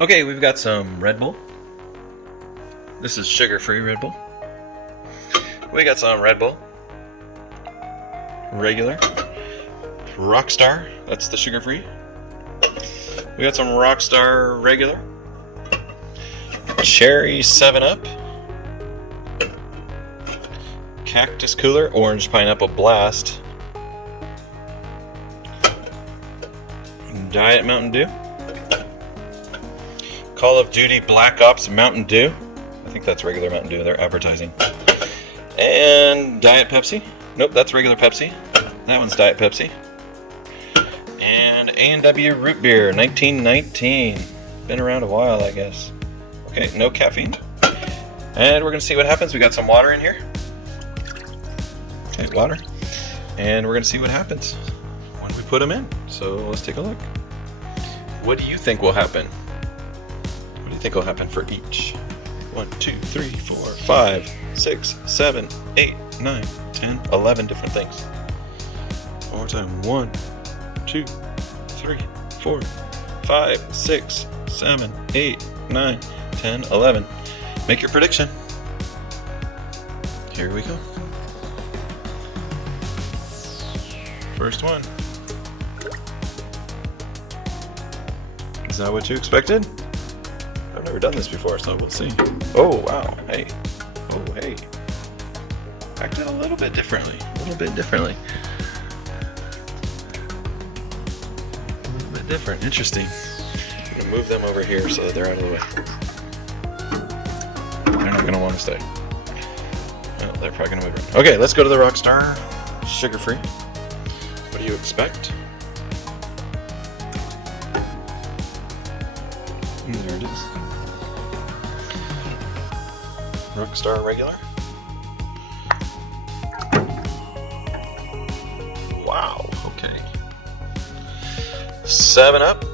Okay, we've got some Red Bull. This is sugar-free Red Bull. We got some Red Bull. Regular. Rockstar, that's the sugar-free. We got some Rockstar regular. Cherry 7-Up. Cactus Cooler, Orange Pineapple Blast. Diet Mountain Dew. Call of Duty Black Ops Mountain Dew. I think that's regular Mountain Dew, they're advertising. And Diet Pepsi. Nope, that's regular Pepsi. That one's Diet Pepsi. And A&W Root Beer, 1919. Been around a while, I guess. Okay, no caffeine. And we're gonna see what happens. We got some water in here. Okay, water. And we're gonna see what happens when we put them in. So let's take a look. What do you think will happen? What do you think will happen for each? 1, 2, 3, 4, 5, 6, 7, 8, 9, 10, 11 different things. One more time. 1, 2, 3, 4, 5, 6, 7, 8, 9, 10, 11. Make your prediction. Here we go. First one. Is that what you expected? I've never done this before, so we'll see. Oh, wow. Hey. Oh, hey. Acted a little bit differently. A little bit differently. A little bit different. Interesting. I'm going to move them over here so that they're out of the way. They're not going to want to stay. Well, they're probably going to move around. Okay, let's go to the Rockstar Sugar-Free. What do you expect? There it is. Rockstar regular. Wow, okay. 7-Up.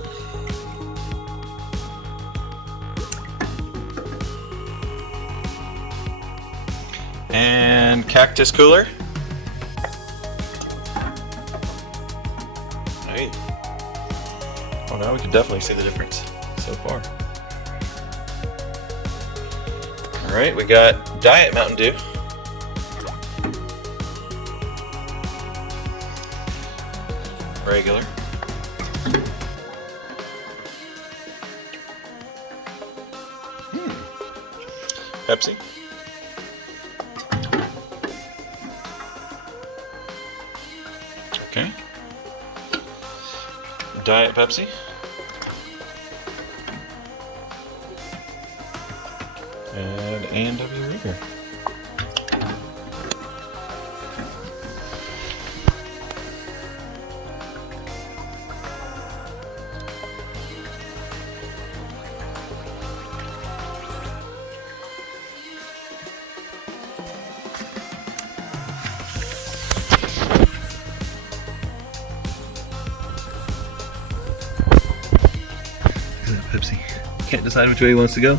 And Cactus Cooler. Hey. Oh, now we can definitely see the difference so far. Alright, we got Diet Mountain Dew. Regular. Pepsi. Okay. Diet Pepsi. And A&W Root Beer. Pepsi. Can't decide which way he wants to go.